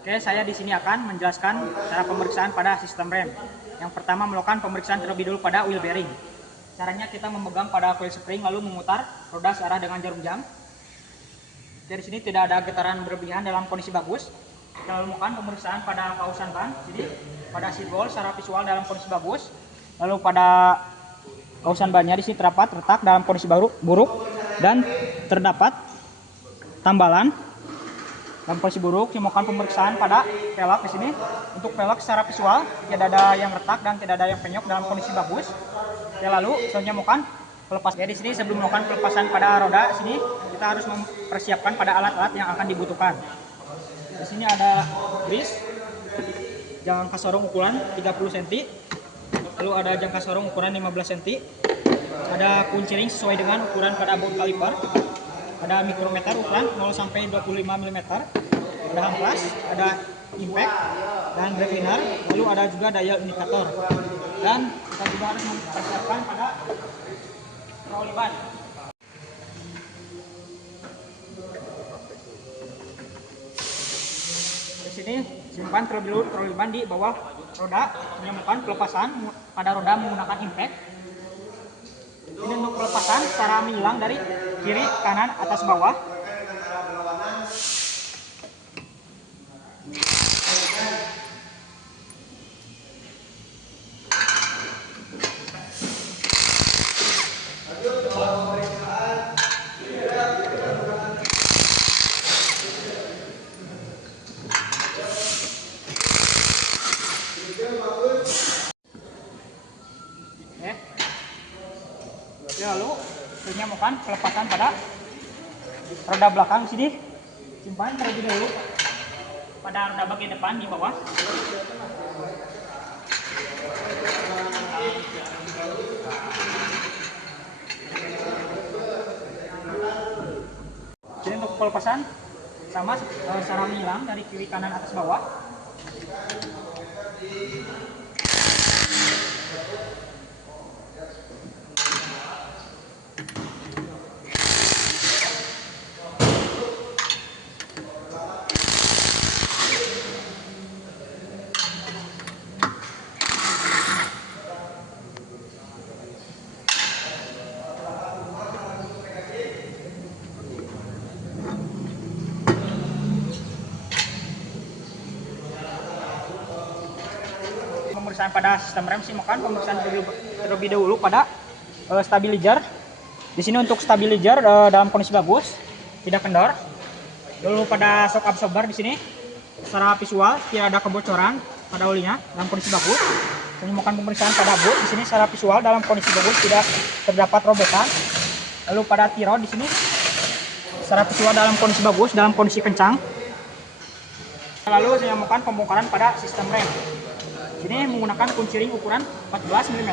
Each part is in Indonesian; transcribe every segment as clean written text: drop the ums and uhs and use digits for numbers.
Oke, saya di sini akan menjelaskan cara pemeriksaan pada sistem rem. Yang pertama, melakukan pemeriksaan terlebih dulu pada wheel bearing. Caranya kita memegang pada coil spring lalu memutar roda searah dengan jarum jam. Oke, di sini tidak ada getaran berlebihan dalam kondisi bagus. Kita lalu melakukan pemeriksaan pada pausan ban. Jadi pada seat ball secara visual dalam kondisi bagus. Lalu pada kausan bannya di sini terdapat retak dalam kondisi buruk dan terdapat tambalan dalam kondisi buruk. Saya melakukan pemeriksaan pada velg di sini. Untuk velg secara visual tidak ada yang retak dan tidak ada yang penyok dalam kondisi bagus. Ya, lalu selanjutnya melakukan pelepas. Ya, di sini sebelum melakukan pelepasan pada roda sini kita harus mempersiapkan pada alat-alat yang akan dibutuhkan. Di sini ada grease, jangka sorong ukuran 30 cm. Lalu ada jangka sorong ukuran 15 cm. Ada kunciring sesuai dengan ukuran pada bolt kaliper. Ada mikrometer ukuran 0 sampai 25 mm. Ada amplas, ada impact dan brake liner. Lalu ada juga dial indikator. Dan kita juga harus mempersiapkan pada rolling ban. Di sini simpan terlebih dahulu rolling ban di bawah roda. Menyambungkan pelepasan pada roda menggunakan impact. Ini untuk pelepasan secara menyilang dari kiri, kanan, atas, bawah. Lalu selanjutnya melakukan pelepasan pada roda belakang sini. Simpan terlebih dahulu pada roda bagian depan di bawah. Jadi untuk pelepasan sama secara menyilang dari kiri, kanan, atas, bawah. Pemeriksaan pada sistem rem sih makan pemeriksaan terlebih dahulu pada stabilizer. Di sini untuk stabilizer dalam kondisi bagus, tidak kendor. Lalu pada shock absorber di sini secara visual tidak ada kebocoran pada olinya dalam kondisi bagus. Saya melakukan pemeriksaan pada boot di sini secara visual dalam kondisi bagus, tidak terdapat robekan. Lalu pada tiro di sini secara visual dalam kondisi bagus, dalam kondisi kencang. Lalu saya melakukan pembongkaran pada sistem rem. Ini menggunakan kunciring ukuran 14 mm.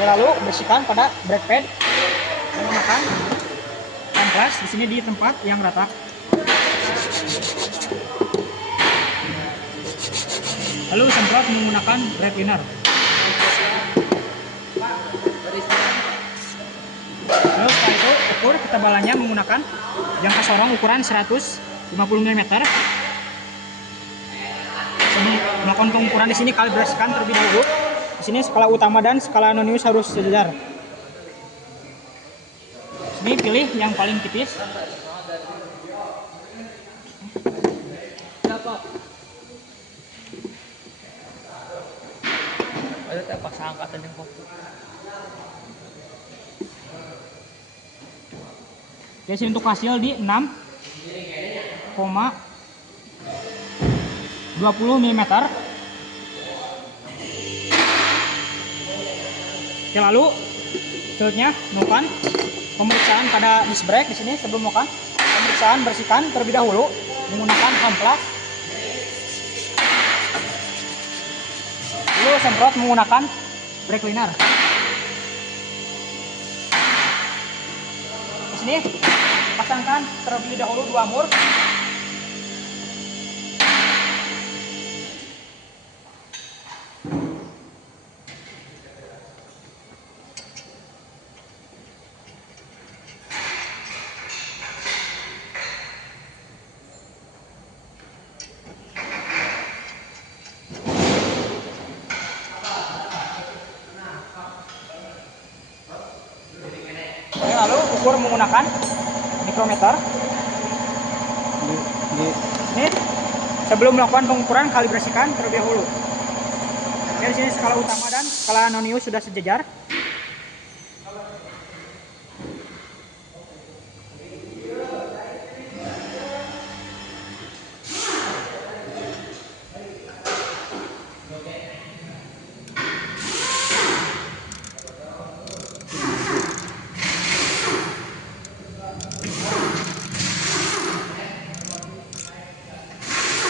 Lalu bersihkan pada brake pad menggunakan amplas di sini di tempat yang rata. Lalu semprot menggunakan brake liner. Lalu setelah itu ukur ketebalannya menggunakan jangka sorong ukuran 150 mm. Melakukan pengukuran di sini kalibrasikan terlebih dahulu. Di sini skala utama dan skala non-use harus sejajar. Ini pilih yang paling tipis. Jadi untuk hasil di 6,20 mm. Oke, lalu selanjutnya melakukan pemeriksaan pada disc brake di sini. Sebelum melakukan pemeriksaan, bersihkan terlebih dahulu menggunakan amplas. Lalu semprot menggunakan brake liner. sini pasangkan terlebih dahulu 2 mur. Lalu ukur menggunakan mikrometer. Ini sebelum melakukan pengukuran kalibrasikan terlebih dahulu. Di sini skala utama dan skala nonius sudah sejajar.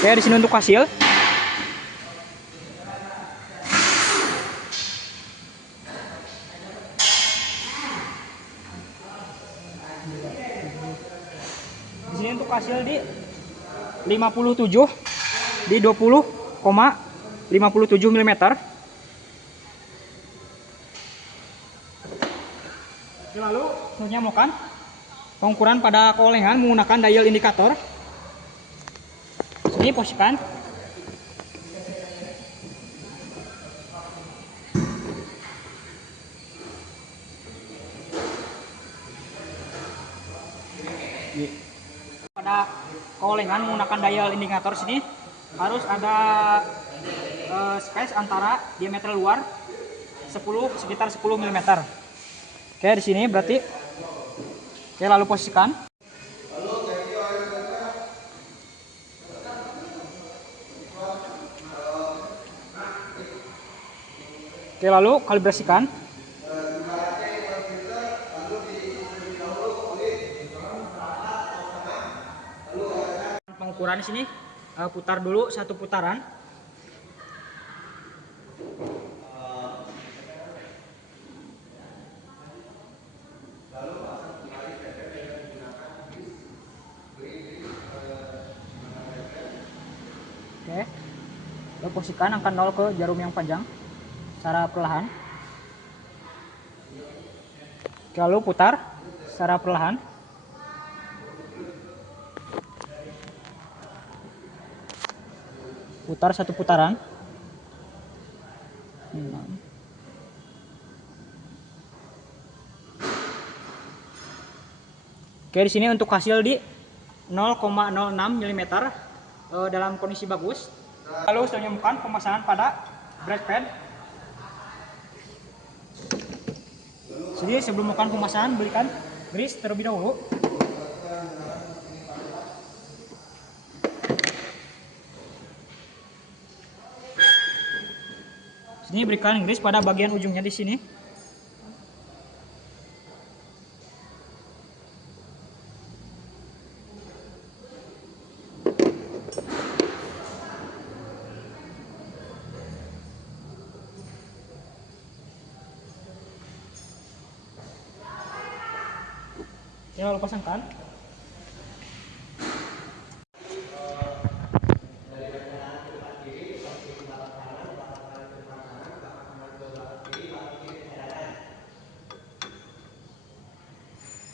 Oke, di sini untuk hasil. Di sini untuk hasil di 57 di 20,57 mm. Lalu selanjutnya melakukan pengukuran pada keolehan menggunakan dial indikator. Ini posisikan. Pada keolengan menggunakan dial indikator sini harus ada space antara diameter luar sekitar 10 mm. Oke, di sini berarti oke, lalu posisikan. Oke, lalu kalibrasikan. Pengukuran di sini putar dulu 1 putaran. Oke, lalu posisikan angka 0 ke jarum yang panjang secara perlahan. Lalu putar secara perlahan. Putar 1 putaran. Oke, di sini untuk hasil di 0,06 mm dalam kondisi bagus. Lalu selanjutnya melakukan pemasangan pada brake pad. Jadi sebelum melakukan pemasangan belikan grease terlebih dahulu. Sini berikan grease pada bagian ujungnya di sini. Ya, lalu pasangkan.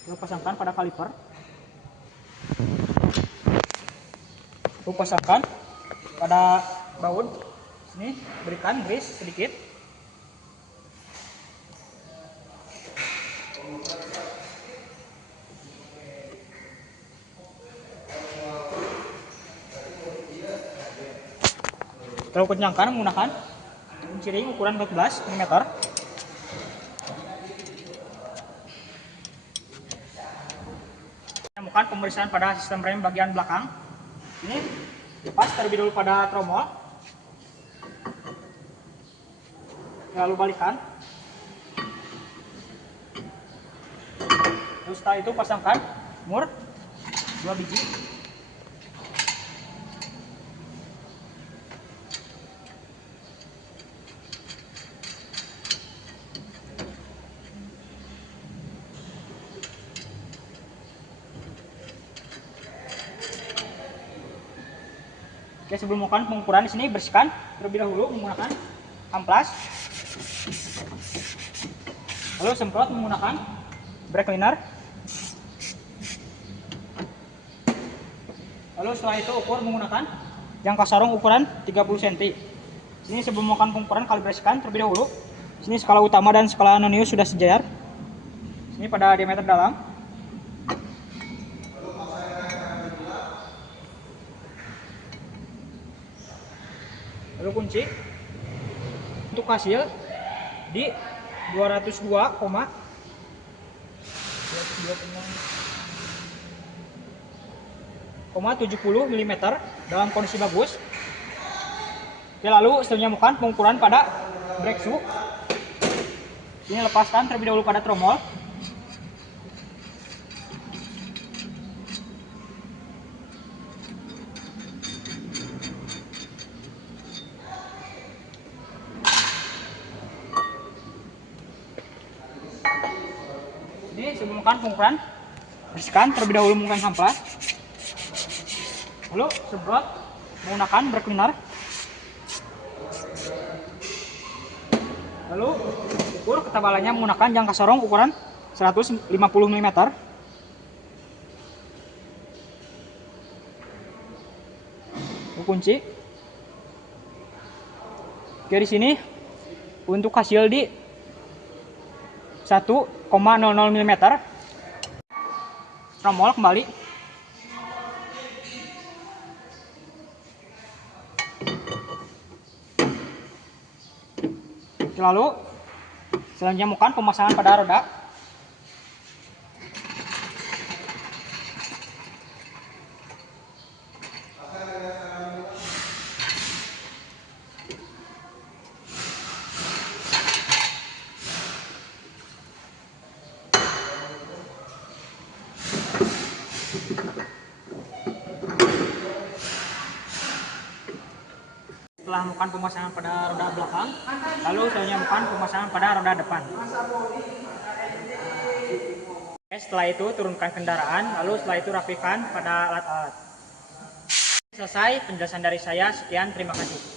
Lalu pasangkan pada kaliper. Lalu pasangkan pada baut. Sini berikan grease sedikit. Lalu kencangkan menggunakan ciring ukuran 14 mm. Lakukan pemeriksaan pada sistem rem bagian belakang. Ini lepas terlebih dahulu pada tromol. Lalu balikan. Terus setelah itu pasangkan mur 2 biji. Oke, sebelum melakukan pengukuran di sini bersihkan terlebih dahulu menggunakan amplas. Lalu semprot menggunakan brake cleaner. Lalu setelah itu ukur menggunakan jangka sarung ukuran 30 cm. Ini sebelum melakukan pengukuran kalibrasikan terlebih dahulu. Sini skala utama dan skala nonius sudah sejajar. Ini pada diameter dalam. Lalu kunci untuk hasil di 202,70 mm dalam kondisi bagus. Oke, lalu selanjutnya melakukan pengukuran pada brake shoe. Ini lepaskan terlebih dahulu pada tromol. Ini sebelum melakukan pengukuran, bersihkan terlebih dahulu menggunakan sampah. Lalu semprot menggunakan brake cleaner. Lalu ukur ketebalannya menggunakan jangka sarung ukuran 150 mm. Kunci. Oke, di sini untuk hasil di 1,00 mm. Tromol kembali. Lalu selanjutnya melakukan pemasangan pada roda. Setelah melakukan pemasangan pada roda belakang, lalu selanjutnya melakukan pemasangan pada roda depan. Setelah itu turunkan kendaraan, lalu setelah itu rapikan pada alat-alat. Selesai penjelasan dari saya, sekian, terima kasih.